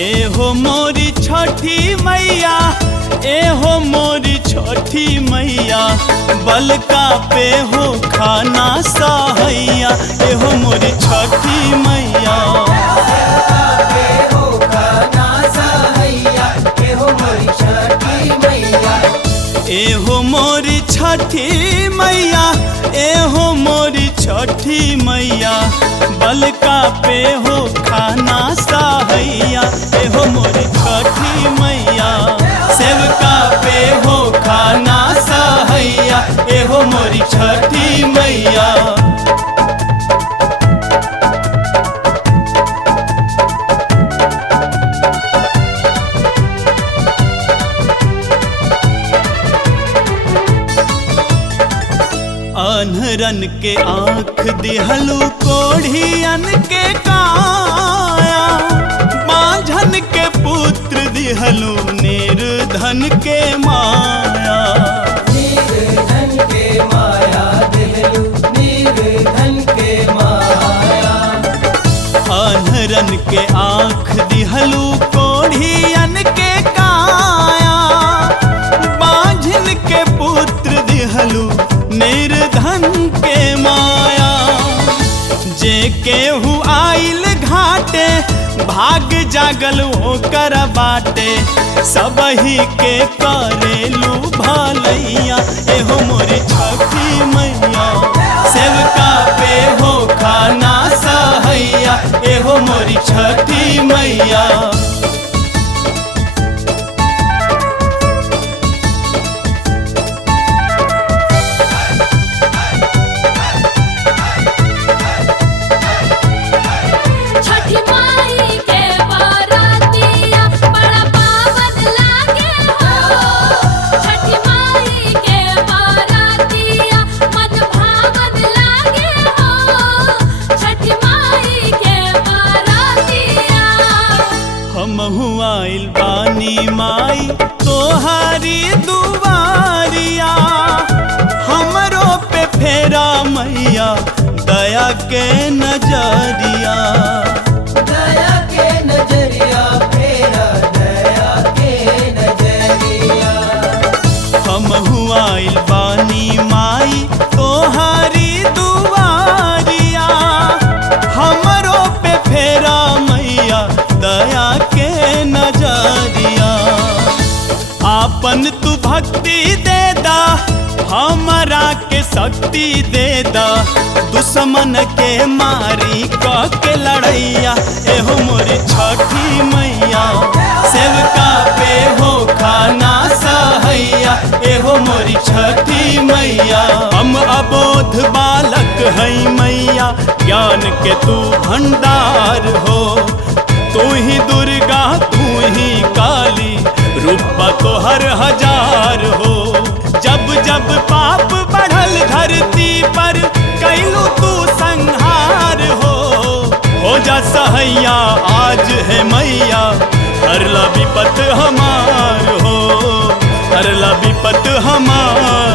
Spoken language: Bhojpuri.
एहो मोरी छठी मैया, एहो मोरी छठी मैया, बलका पे हो खाना सहैया। एहो मोरी छठी मैया, एहो मोरी छठी मैया, एहो मोरी छठी मैया, बलका पे हो खाना सहैया। एहो मोरी छठी मैया, सेवका पे हो खाना सहैया। एहो मोरी छठी मैया, अनहरन के आँख दिहलू, कोढ़ियन के काया, माझन के पुत्र दिहलू, निर्धन के माया। निर्धन के माया दिहलू, निर्धन के माया। अनहरन के आँख दिहलू, कोढ़ियन के काया, माझन के पुत्र दिहलू, निर्धन के माया। जे केहू आइल घाटे, भाग जागल ओकर बाटे, सबही के करेलू भलैया। एहो मोरी छठी मैया, सेवका पे हो खाना सहैया। एहो मोरी छठी मैया, हमहु आइल बानी माई तोहारी दुआरिया, हमरो पे फेरा मैया दया के नजरिया। दया के नजरिया फेरा, दया के नजरिया। हमहु आइल बानी माई तोहारी दुआरिया, हमरो पे फेरा मैया दया के नजरिया। आपन तू भक्ति दे दा, हमरा के शक्ति दे दा, दुश्मन के मारी क के लड़ैया। एहो मोरी छठी मैया, सेवका पे हो खाना सहैया। एहो मोरी छठी मैया, हम अबोध बालक है मैया, ज्ञान के तू भंडार हो। तू ही दुर्गा, तू ही काली, रूपा तो हर हजार हो। जब जब पाप बढ़ल धरती पर, कैलू तू संहार हो जा सहैया आज है मैया, हरला विपत हमार हो, हरला विपत हमार।